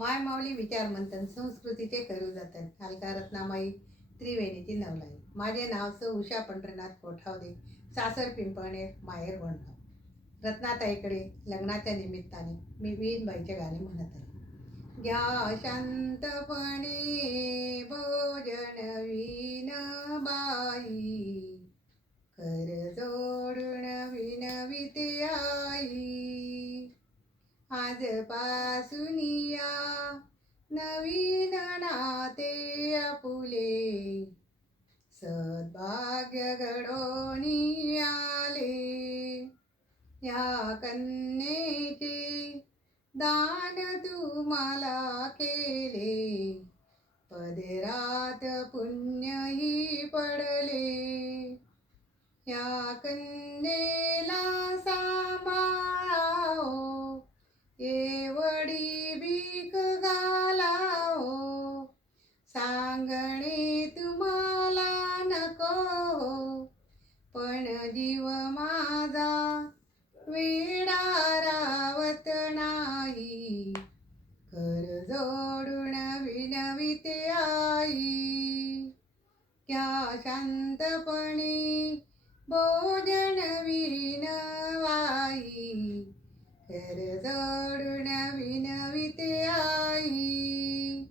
माय माऊली विचार मंथन संस्कृतीचे करू जतन हलका रत्नामाई त्रिवेणीची नवलाई. माझे नाव सौ उषा पंढरनाथ कोठावदे, सासर पिंपळनेर, माहेर वडगाव. रत्नाताईकडे लग्नाच्या निमित्ताने मी वीणबाईचे गाणे म्हणत आहे. घ्या शांतपणे भोजन वीण बाई, कर जोडून विनविते आई. आजपासून या नवीन नाते आपुले, सद्भाग्य घडोनी आले. या कन्येचे दान तुम्हाला केले, पदरात पुण्यही पडले. या कन्येला सांभाळाओ, एवढी भीक घालाओ. सांगणे तुम्हाला नको, पण जीव माझा वेडा रावत नाही. कर जोडून विनविते आई. घ्या शांतपणे भोजन वीण बाई, कर जोडून विनविते आई.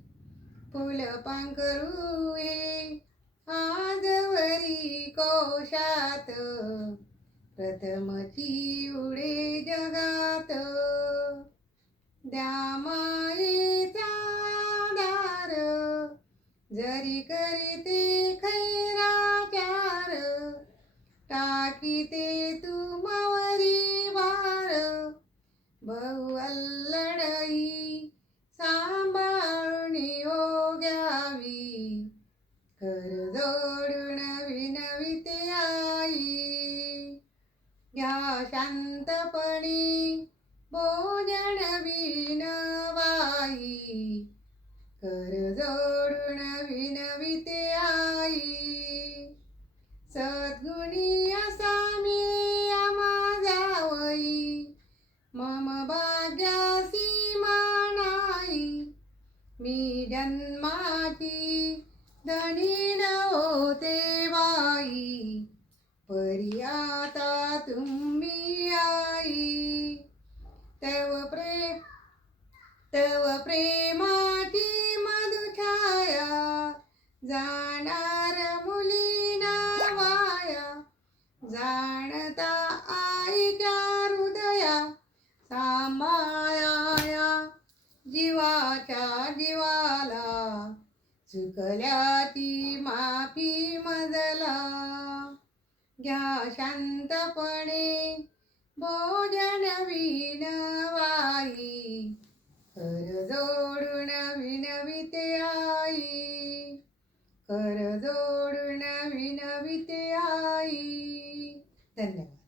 फुलपाखरू हे आजवरी कोशात, प्रथमची उडे जगात. द्या मायेचा आधार, जरी करीते खैराचार. टाकीते तुमावरी भार, बहु अल्लडई सांभाळून ओ घ्यावी. कर जोडून विनविते आई. घ्या शांतपणे भोजन वीण बाई, कर जोडून विनविते आई. सद्गुणी असा मी माझावई, मम भाग्यासी मानाई. मी जन्माची धनी नव्हते बाई, परी आता तुम्ही आई. तव प्रेमाची मधुछाया, जाणार मुलीना वाया. जाणता आईच्या हृदया, सांभाळाया जीवाच्या जीवाला. चुकल्याची माफी मजला. घ्या शांतपणे भोजन वीण बाई, कर जोडून विनविते आई. कर जोडून विनविते आई. धन्यवाद.